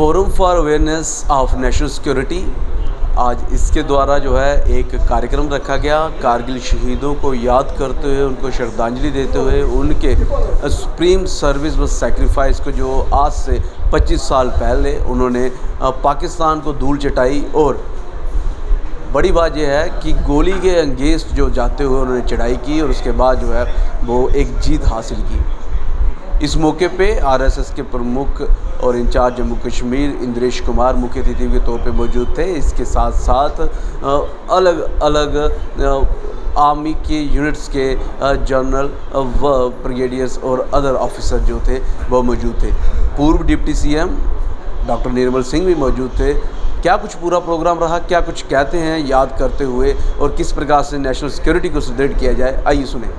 Forum for awareness of national security, आज इसके द्वारा जो है एक कार्यक्रम रखा गया। कारगिल शहीदों को याद करते हुए, उनको श्रद्धांजलि देते हुए, उनके सुप्रीम सर्विस व सेक्रीफाइस को जो आज से 25 साल पहले उन्होंने पाकिस्तान को धूल चटाई। और बड़ी बात यह है कि गोली के अंगेस्ट जो जाते हुए उन्होंने चढ़ाई की और उसके बाद जो है वो एक जीत हासिल की। इस मौके पे आरएसएस के प्रमुख और इंचार्ज जम्मू कश्मीर इंद्रेश कुमार मुख्य अतिथि के तौर पे मौजूद थे। इसके साथ साथ अलग अलग आर्मी के यूनिट्स के जनरल व ब्रिगेडियर्स और अदर ऑफिसर जो थे वो मौजूद थे। पूर्व deputy CM doctor Nirmal Singh भी मौजूद थे। क्या कुछ पूरा प्रोग्राम रहा, क्या कुछ कहते हैं याद करते हुए और किस प्रकार से नेशनल सिक्योरिटी को सुदृढ़ किया जाए, आइए सुने।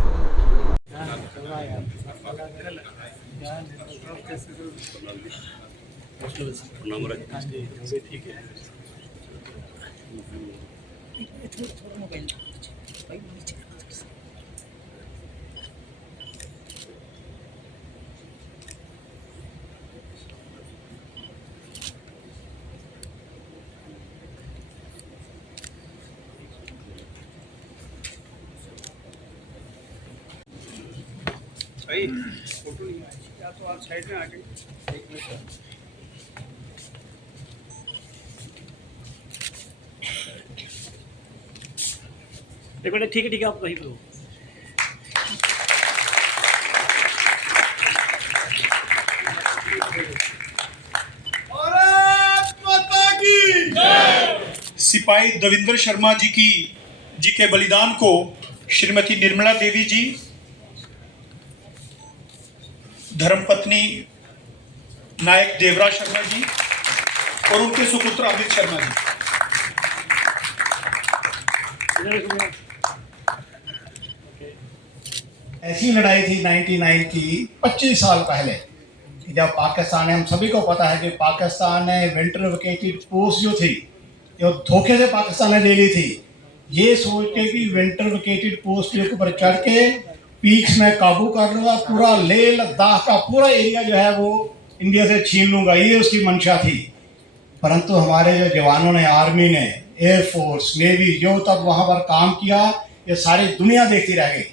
भाई फोटो नहीं आया तो आप साइड में आके एक मिनट। एक मिनट, ठीक है आप वहीं पर हो। भारत माता की जय। सिपाही देवेंद्र शर्मा जी के बलिदान को श्रीमती निर्मला देवी जी, धर्मपत्नी नायक देवराज शर्मा जी और उनके सुपुत्र अमित शर्मा जी। ऐसी लड़ाई थी 99 की 25 साल पहले, जब पाकिस्तान ने, हम सभी को पता है कि पाकिस्तान ने विंटर वेकेटेड पोस्ट जो थी, जो धोखे से पाकिस्तान ने ले ली थी, ये सोच के कि विंटर वेकेटेड पोस्ट के ऊपर चढ़ के पीक्स में काबू कर लूँगा, पूरा लेह लद्दाख का पूरा एरिया जो है वो इंडिया से छीन लूँगा, ये उसकी मंशा थी। परंतु हमारे जो जवानों ने, आर्मी ने, एयरफोर्स, नेवी जो तब वहाँ पर काम किया, ये सारी दुनिया देखती रह गई।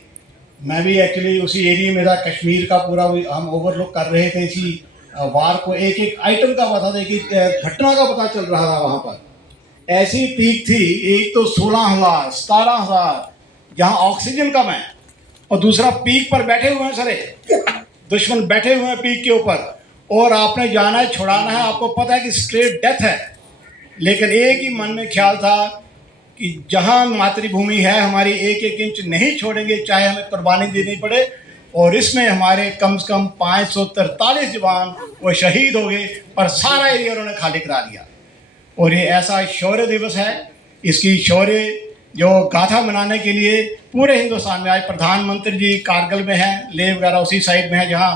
मैं भी एक्चुअली उसी एरिया में था, कश्मीर का पूरा हम ओवरलुक कर रहे थे इसी वार को, एक एक आइटम का पता था, एक घटना का पता चल रहा था। वहाँ पर ऐसी पीक थी, एक तो 16,000 17,000 जहाँ ऑक्सीजन कम है, और दूसरा पीक पर बैठे हुए हैं सारे दुश्मन, बैठे हुए हैं पीक के ऊपर, और आपने जाना है, छुड़ाना है। आपको पता है कि स्ट्रेट डेथ है, लेकिन एक ही मन में ख्याल था कि जहां मातृभूमि है हमारी, एक एक इंच नहीं छोड़ेंगे, चाहे हमें कुर्बानी देनी पड़े। और इसमें हमारे कम से कम 543 जवान वो शहीद हो गए, पर सारा एरिया उन्होंने खाली करा दिया। और ये ऐसा शौर्य दिवस है, इसकी शौर्य जो गाथा मनाने के लिए पूरे हिंदुस्तान में, आज प्रधानमंत्री जी कारगिल में हैं, लेह वगैरह उसी साइड में है जहाँ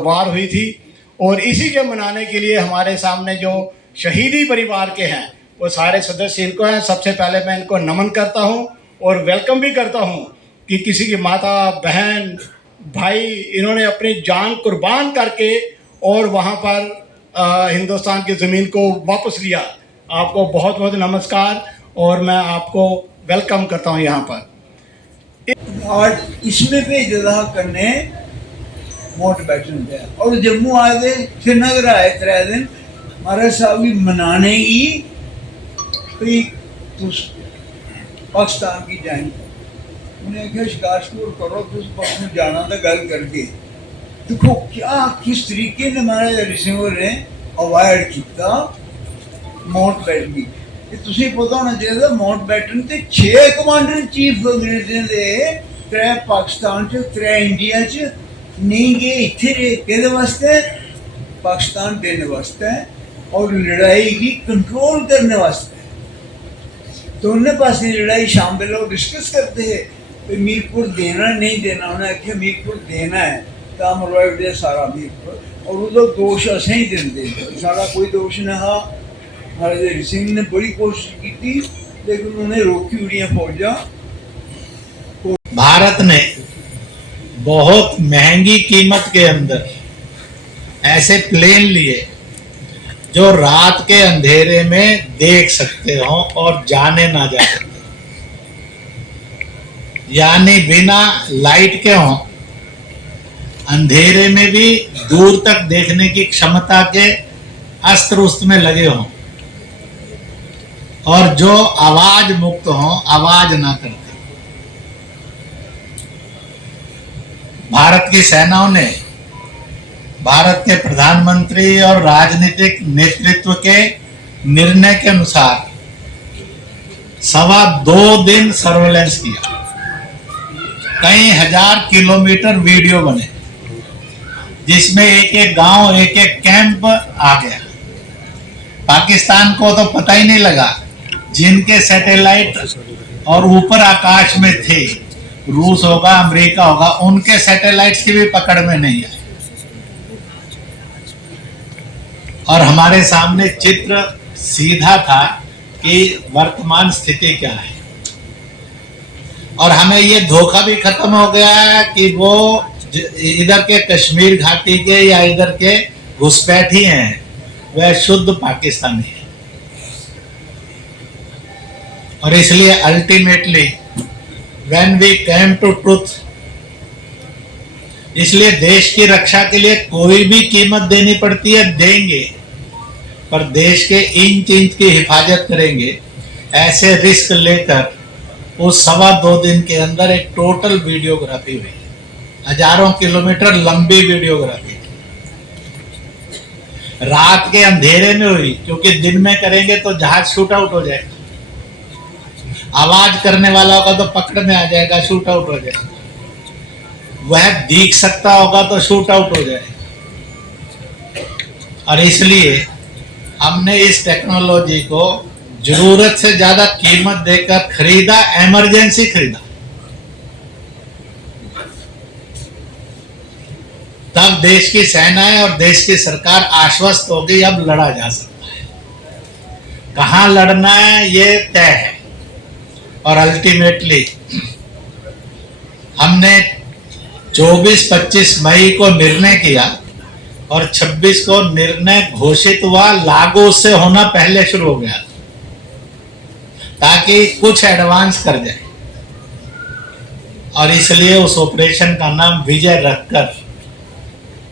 वार हुई थी, और इसी के मनाने के लिए हमारे सामने जो शहीदी परिवार के हैं वो सारे सदस्य इनको हैं। सबसे पहले मैं इनको नमन करता हूँ और वेलकम भी करता हूँ कि किसी की माता, बहन, भाई, इन्होंने अपनी जान कुर्बान करके और वहाँ पर हिंदुस्तान की ज़मीन को वापस लिया। आपको बहुत बहुत नमस्कार और मैं आपको वेलकम करता हूँ यहाँ पर। और इसमें पे जदा करने माउंटबेटन पे और जम्मू आए थे, श्रीनगर आए 3 दिन महाराज साहब की मनाने की पाकिस्तान की जाएंगे। उन्हें क्या शिकारपुर करो, तो उस वक्त में जाना था गल करके। देखो क्या किस तरीके ने महाराज रिसीवर ने अवॉइड किया माउंटबेटन की। तुझे पता होना चाहिए माउंटबेटन से 6 कमांडर इन चीफ अंग्रेजों के, 3 पाकिस्तान च, 3 इंडिया च नहीं गए। इतने कहने वास्ते पाकिस्तान देने वास्ते और लड़ाई की कंट्रोल करने वास्ते। दोनों पास लड़ाई शाम में लोग डिस्कस करते हैं मीरपुर देना नहीं देना। उन्हें आखिया मीरपुर देना है तो मरवाई सारा मीरपुर, और वो दोष असें ही देंगे, सारा कोई दोष ना। महाराजा हरि सिंह ने बड़ी कोशिश की थी, लेकिन उन्होंने रोकी उड़ियाँ फौजा। भारत ने बहुत महंगी कीमत के अंदर ऐसे प्लेन लिए जो रात के अंधेरे में देख सकते हो और जाने ना जा सकते, यानी बिना लाइट के हो अंधेरे में भी दूर तक देखने की क्षमता के अस्त्र उस्त में लगे हों, और जो आवाज मुक्त हो, आवाज ना करते। भारत की सेनाओं ने भारत के प्रधानमंत्री और राजनीतिक नेतृत्व के निर्णय के अनुसार 2.25 दिन सर्वेलेंस किया। कई हजार किलोमीटर वीडियो बने, जिसमें एक एक गांव, एक एक कैंप आ गया। पाकिस्तान को तो पता ही नहीं लगा, जिनके सैटेलाइट और ऊपर आकाश में थे, रूस होगा, अमेरिका होगा, उनके सैटेलाइट्स की भी पकड़ में नहीं आए। और हमारे सामने चित्र सीधा था कि वर्तमान स्थिति क्या है, और हमें ये धोखा भी खत्म हो गया कि वो इधर के कश्मीर घाटी के या इधर के घुसपैठी हैं, वह शुद्ध पाकिस्तानी है। और इसलिए ultimately when we came to truth, इसलिए देश की रक्षा के लिए कोई भी कीमत देनी पड़ती है, देंगे, पर देश के इंच इंच की हिफाजत करेंगे। ऐसे रिस्क लेकर उस 2.25 दिन के अंदर एक टोटल वीडियोग्राफी हुई, हजारों किलोमीटर लंबी वीडियोग्राफी रात के अंधेरे में हुई, क्योंकि दिन में करेंगे तो जहाज शूट आउट हो जाएगा, आवाज करने वाला होगा तो पकड़ में आ जाएगा, शूट आउट हो जाएगा, वह दिख सकता होगा तो शूट आउट हो जाएगा। और इसलिए हमने इस टेक्नोलॉजी को जरूरत से ज्यादा कीमत देकर खरीदा, इमरजेंसी खरीदा, तब देश की सेनाएं और देश की सरकार आश्वस्त हो गई, अब लड़ा जा सकता है। कहां लड़ना है ये तय है, और अल्टीमेटली हमने 24-25 मई को निर्णय किया और 26 को निर्णय घोषित हुआ, लागू उससे होना पहले शुरू हो गया, ताकि कुछ एडवांस कर जाए। और इसलिए उस ऑपरेशन का नाम विजय रखकर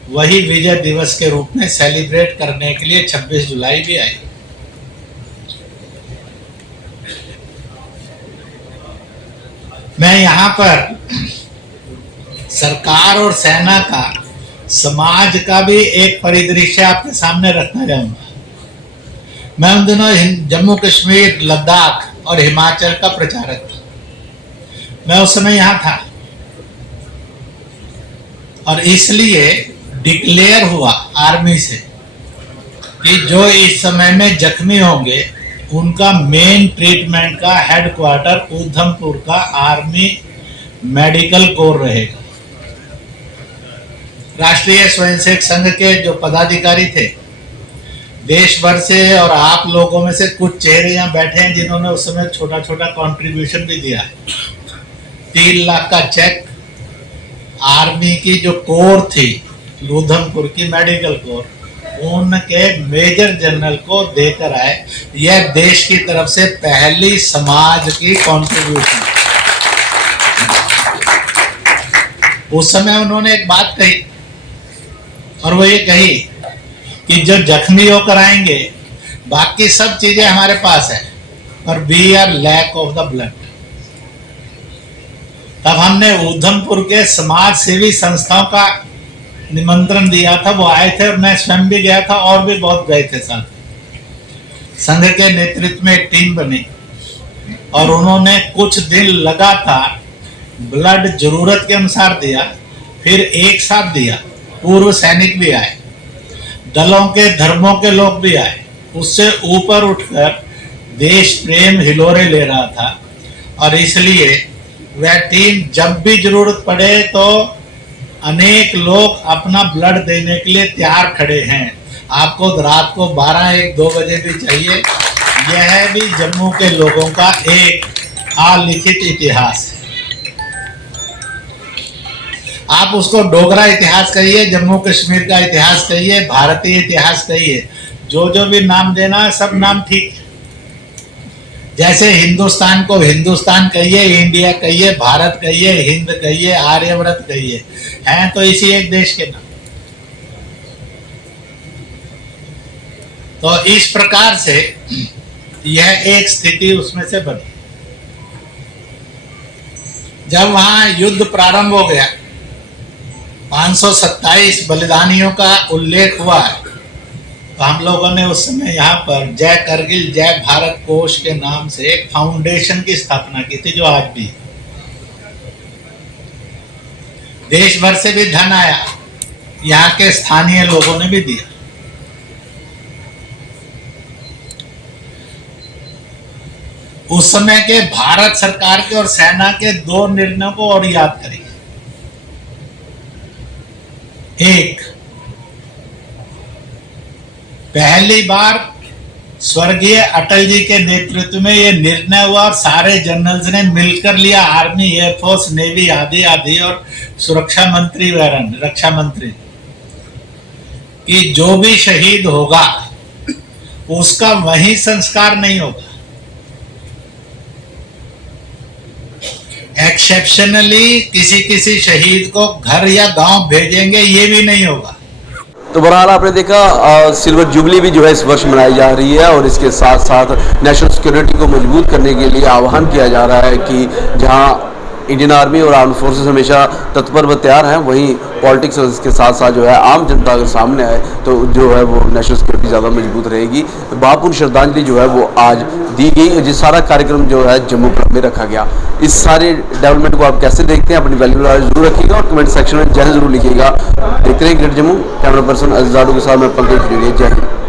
वही विजय दिवस के रूप में सेलिब्रेट करने के लिए 26 जुलाई भी आई। मैं यहाँ पर सरकार और सेना का, समाज का भी एक परिदृश्य आपके सामने रखना चाहूंगा। मैं उन दिनों जम्मू कश्मीर, लद्दाख और हिमाचल का प्रचारक था। मैं उस समय यहाँ था, और इसलिए डिक्लेयर हुआ आर्मी से कि जो इस समय में जख्मी होंगे उनका मेन ट्रीटमेंट का हेडक्वार्टर उधमपुर का आर्मी मेडिकल कोर रहेगा। राष्ट्रीय स्वयंसेवक संघ के जो पदाधिकारी थे देश भर से, और आप लोगों में से कुछ चेहरे यहाँ बैठे हैं जिन्होंने उस समय छोटा छोटा कंट्रीब्यूशन भी दिया है। 3 लाख का चेक आर्मी की जो कोर थी उधमपुर की मेडिकल कोर, उनके मेजर जनरल को देकर आए। यह देश की तरफ से पहली समाज की कंट्रीब्यूशन। उस समय उन्होंने एक बात कही, और वो ये कही कि जो जख्मी होकर आएंगे, बाकी सब चीजें हमारे पास है, पर we are lack of the blood. तब हमने उधमपुर के समाज सेवी संस्थाओं का निमंत्रण दिया था, वो आए थे, और मैं स्वयं भी गया था, और भी बहुत गए थे साथ। संघ के नेतृत्व में एक टीम बनी, और उन्होंने कुछ दिन लगातार ब्लड जरूरत के अनुसार दिया, फिर एक साथ दिया। पूर्व सैनिक भी आए, दलों के, धर्मों के लोग भी आए। उससे ऊपर उठकर देश प्रेम हिलोरे ले रहा था, और इसलिए वह टीम जब भी जरूरत पड़े तो अनेक लोग अपना ब्लड देने के लिए तैयार खड़े हैं। आपको रात को 12, 1, 2 बजे भी चाहिए। यह भी जम्मू के लोगों का एक अलिखित इतिहास है। आप उसको डोगरा इतिहास कहिए, जम्मू कश्मीर का इतिहास कहिए, भारतीय इतिहास कहिए, जो जो भी नाम देना है सब नाम ठीक है। जैसे हिंदुस्तान को हिंदुस्तान कहिए, इंडिया कहिए, भारत कहिए, हिंद कहिए, आर्यव्रत कहिए, हैं तो इसी एक देश के नाम। तो इस प्रकार से यह एक स्थिति उसमें से बनी। जब वहां युद्ध प्रारंभ हो गया, 527 बलिदानियों का उल्लेख हुआ है, तो हम लोगों ने उस समय यहाँ पर जय करगिल जय भारत कोष के नाम से एक फाउंडेशन की स्थापना की थी, जो आज भी है। देश भर से भी धन आया, यहाँ के स्थानीय लोगों ने भी दिया। उस समय के भारत सरकार के और सेना के 2 निर्णयों को और याद करेंगे। एक, पहली बार स्वर्गीय अटल जी के नेतृत्व में यह निर्णय हुआ और सारे जनरल्स ने मिलकर लिया, आर्मी, एयरफोर्स, नेवी आदि आदि और सुरक्षा मंत्री वगैरह, रक्षा मंत्री, कि जो भी शहीद होगा उसका वहीं संस्कार नहीं होगा, एक्सेप्शनली किसी शहीद को घर या गांव भेजेंगे, ये भी नहीं होगा। तो बहरहाल आपने देखा सिल्वर जुबली भी जो है इस वर्ष मनाई जा रही है, और इसके साथ साथ नेशनल सिक्योरिटी को मजबूत करने के लिए आह्वान किया जा रहा है कि जहां इंडियन आर्मी और आर्म फोर्सेस हमेशा तत्पर व तैयार हैं, वहीं पॉलिटिक्स और इसके साथ साथ जो है आम जनता अगर सामने आए तो जो है वो नेशनल सिक्योरिटी ज़्यादा मजबूत रहेगी। भावपूर्ण श्रद्धांजलि जो है वो आज दी गई, जिस सारा कार्यक्रम जो है जम्मू में रखा गया। इस सारे डेवलपमेंट को आप कैसे देखते हैं, अपनी वैल्यूबल राय जरूर रखिएगा और कमेंट सेक्शन में जय जरूर लिखिएगा। देखते रहिए ग्रेट जम्मू। कैमरा पर्सन अजीज आडू के साथ मैं पंकज, जय हिंद।